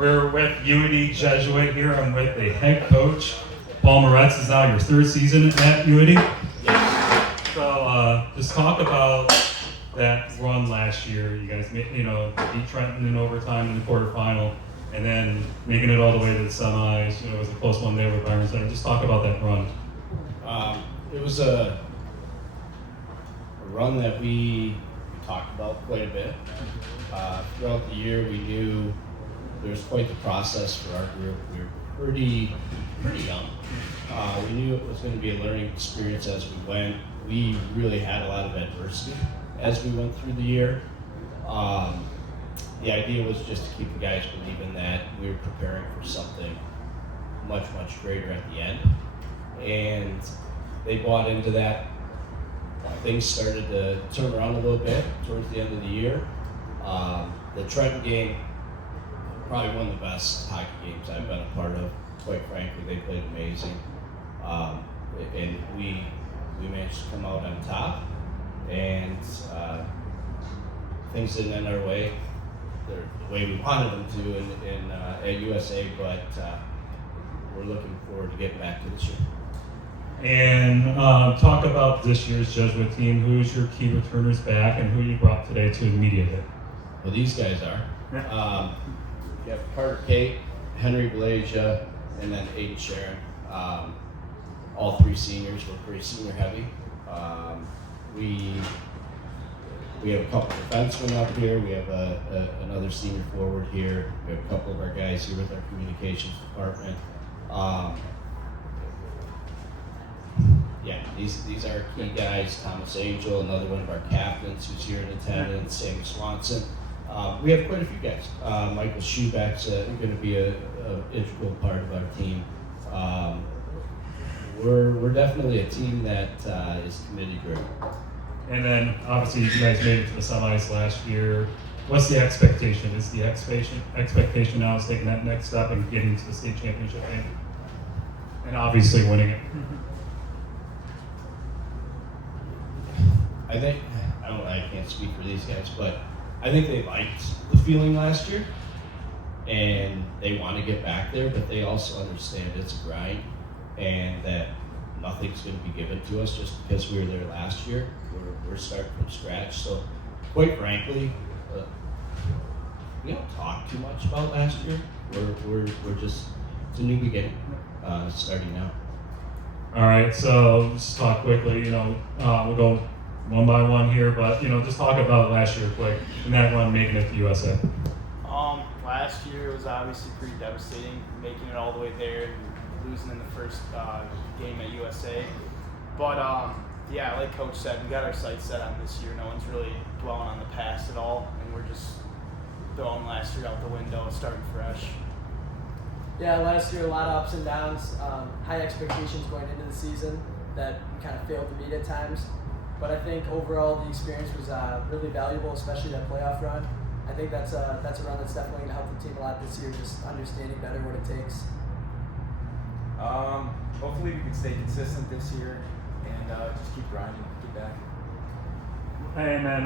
We're with U of D Jesuit here. I'm with the head coach. Paul Moretz is now your third season at U of D. So just talk about that run last year. You guys beat Trenton in overtime in the quarterfinal, and then making it all the way to the semis. It was a close one there with Byron Center. Just talk about that run. It was a run that we talked about quite a bit. Throughout the year, we knew there was quite the process for our group. We were pretty young. We knew it was going to be a learning experience as we went. We really had a lot of adversity as we went through the year. The idea was just to keep the guys believing that we were preparing for something much greater at the end. And they bought into that. Things started to turn around a little bit towards the end of the year. The Trenton game, probably one of the best hockey games I've been a part of. Quite frankly, they played amazing. And we managed to come out on top. And things didn't end our way, the way we wanted them to at USA, but we're looking forward to getting back to this year. And talk about this year's Jesuit team. Who's your key returners back, and who you brought today to the media day? Well, these guys are. You have Carter Kate, Henry Blazia, and then Aiden Sharon. All three seniors. We're pretty senior heavy. We have a couple of defensemen up here. We have another senior forward here. We have a couple of our guys here with our communications department. These are key guys. Thomas Angel, another one of our captains who's here in attendance. Sammy Swanson. We have quite a few guys. Michael Schubeck's going to be an integral part of our team. We're definitely a team that is committed to it. And then obviously you guys made it to the semis last year. What's the expectation? Is the expectation now is taking that next step and getting to the state championship game? And obviously winning it. I can't speak for these guys, but I think they liked the feeling last year and they want to get back there, but they also understand it's a grind and that nothing's going to be given to us just because we were there last year. We're starting from scratch. So quite frankly, we don't talk too much about last year. We're just, it's a new beginning, starting now. All right, so just talk quickly, we'll go one by one here, but just talk about last year quick and that one making it to USA. Last year was obviously pretty devastating, making it all the way there and losing in the first game at USA. But like Coach said, we got our sights set on this year. No one's really dwelling on the past at all, and we're just throwing last year out the window, starting fresh. Yeah, last year a lot of ups and downs, high expectations going into the season that we kind of failed to meet at times. But I think overall the experience was really valuable, especially that playoff run. I think that's a run that's definitely going to help the team a lot this year, just understanding better what it takes. Hopefully we can stay consistent this year and just keep grinding, get back. And then,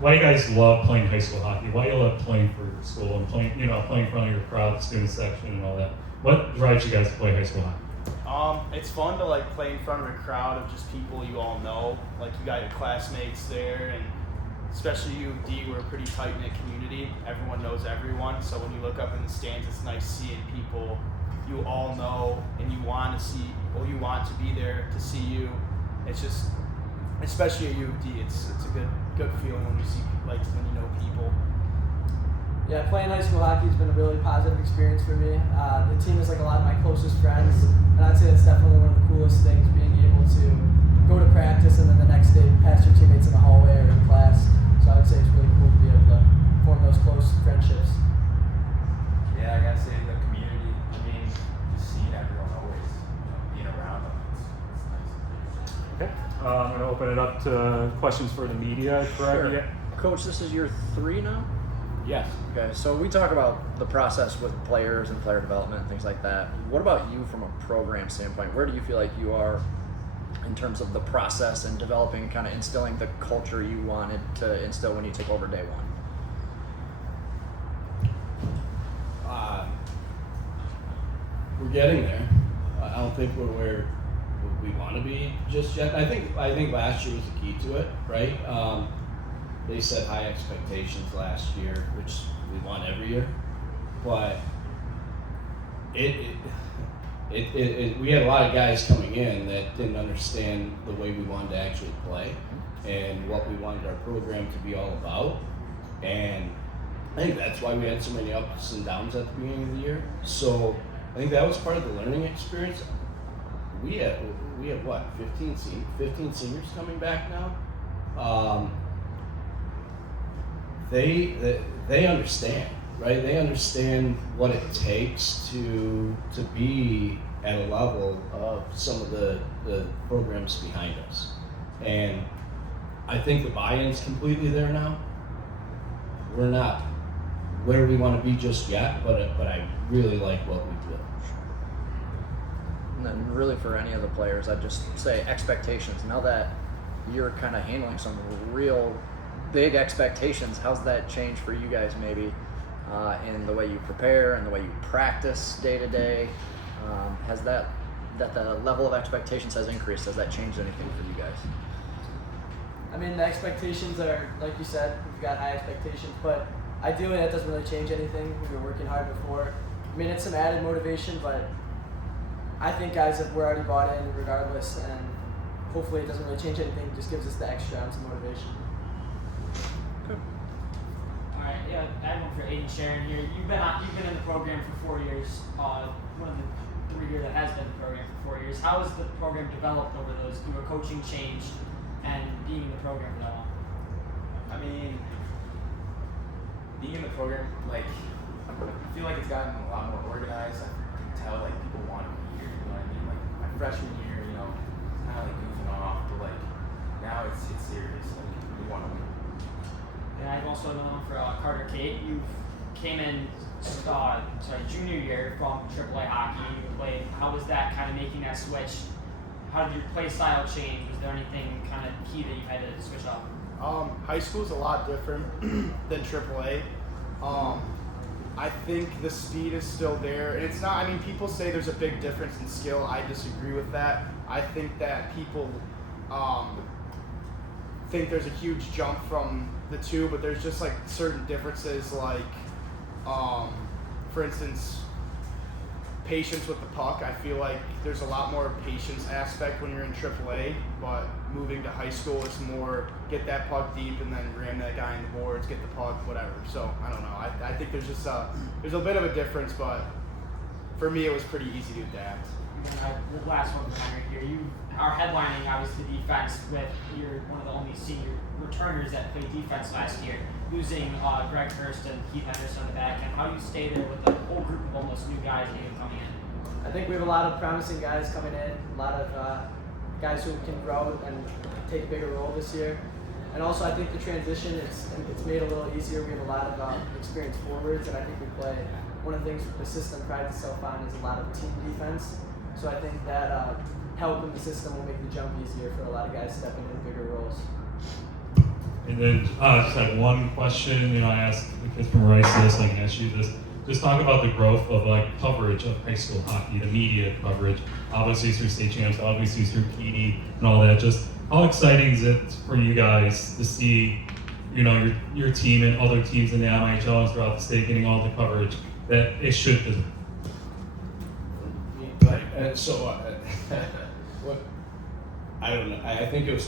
why do you guys love playing high school hockey? Why do you love playing for your school and playing in front of your crowd, the student section, and all that? What drives you guys to play high school hockey? It's fun to play in front of a crowd of just people you all know. Like you got your classmates there, and especially U of D, we're a pretty tight-knit community. Everyone knows everyone, so when you look up in the stands, it's nice seeing people you all know and you want to see, or you want to be there to see you. It's just, especially at U of D, it's a good feeling when you see, when you know people. Yeah, playing high school hockey has been a really positive experience for me. The team is a lot of my closest friends, and I'd say it's definitely one of the coolest things, being able to go to practice and then the next day pass your teammates in the hallway or in class. So I would say it's really cool to be able to form those close friendships. Yeah, I gotta say the community. Just seeing everyone always, being around them, it's nice. Okay. I'm going to open it up to questions for the media. Correct? Sure. Yeah. Coach, this is year 3 now? Yes. Okay, so we talk about the process with players and player development and things like that. What about you from a program standpoint? Where do you feel like you are in terms of the process and developing, kind of instilling the culture you wanted to instill when you took over day one? we're getting there. I don't think we're where we want to be just yet. I think last year was the key to it, right? They set high expectations last year, which we want every year, but we had a lot of guys coming in that didn't understand the way we wanted to actually play and what we wanted our program to be all about. And I think that's why we had so many ups and downs at the beginning of the year. So I think that was part of the learning experience. We have what, 15 seniors coming back now. They understand, right? They understand what it takes to be at a level of some of the programs behind us. And I think the buy-in's completely there now. We're not where we want to be just yet, but I really like what we built. And then really for any of the players, I'd just say expectations. Now that you're kind of handling some real big expectations, how's that changed for you guys maybe in the way you prepare and the way you practice day to day? Has that the level of expectations has increased? Has that changed anything for you guys? I mean, the expectations are, like you said, we've got high expectations, but ideally that doesn't really change anything. We've been working hard before. I mean, it's some added motivation, but I think guys were already bought in regardless, and hopefully it doesn't really change anything. It just gives us the extra ounce of motivation. All right, yeah, I have one for Aiden Sharon here. You've been in the program for 4 years. One of the 3 years that has been in the program for 4 years. How has the program developed over those through a coaching change and being in the program for that long? I mean, being in the program, like, I feel like it's gotten a lot more organized. I can tell, like, people want to be here, you know what I mean? Like, my freshman year, you know, kind of like goofing off, but like, now it's serious. Like, we want to win. And I've also another one for Carter Kate. You came in, junior year from AAA hockey. You played. How was that kind of making that switch? How did your play style change? Was there anything kind of key that you had to switch up? High school's a lot different than AAA. I think the speed is still there. And it's not, I mean, people say there's a big difference in skill. I disagree with that. I think that people think there's a huge jump from the two, but there's just like certain differences, like, for instance, patience with the puck. I feel like there's a lot more patience aspect when you're in AAA, but moving to high school, it's more get that puck deep and then ram that guy in the boards, get the puck, whatever. So I don't know. I think there's just there's a bit of a difference, but for me it was pretty easy to adapt. The last one for Henry here. You are headlining obviously defense with you're one of the only senior returners that played defense last year, losing Greg Hurst and Keith Henderson on the back end. How do you stay there with a whole group of almost new guys even coming in? I think we have a lot of promising guys coming in, a lot of guys who can grow and take a bigger role this year. And also I think the transition, it's made a little easier. We have a lot of experienced forwards, and I think we play, one of the things the system prides itself on is a lot of team defense. So I think that help in the system will make the jump easier for a lot of guys stepping into bigger roles. And then just had one question. You know, I asked the kids from Rice this, I can ask you this. Just talk about the growth of like coverage of high school hockey, the media coverage, obviously through state champs, obviously through Keedy and all that. Just how exciting is it for you guys to see, you know, your team and other teams in the MIHL and throughout the state getting all the coverage that it should deserve? Right. So, what? I don't know. I think it was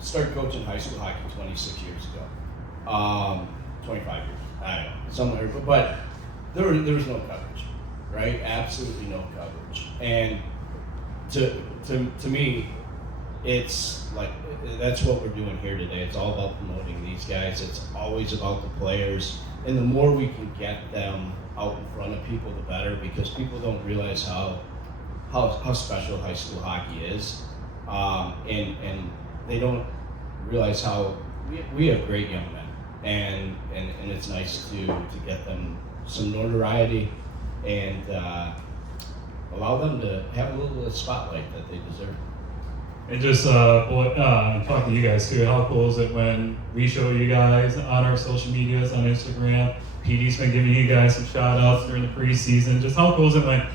started coaching high school hockey 26 years ago. 25 years. I don't know. Somewhere, but there was no coverage, right? Absolutely no coverage. And to me, it's like that's what we're doing here today. It's all about promoting these guys. It's always about the players, and the more we can get them out in front of people, the better, because people don't realize how special high school hockey is, and they don't realize how we have great young men, and it's nice to get them some notoriety and allow them to have a little spotlight that they deserve. And just talking to you guys too, how cool is it when we show you guys on our social medias, on Instagram, PD's been giving you guys some shout outs during the preseason. Just how cool is it when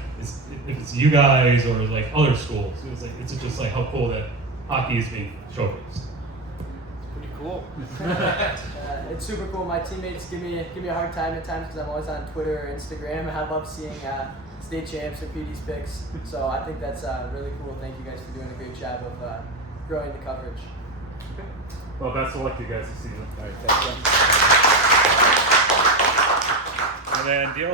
if it's you guys or like other schools? It's just like how cool that hockey is being showcased. Pretty cool. It's super cool. My teammates give me a hard time at times because I'm always on Twitter or Instagram. I love seeing state champs and PD's picks. So I think that's really cool. Thank you guys for doing a great job of growing the coverage. Well, best of luck to you guys this season. All right, thanks, Ben. And then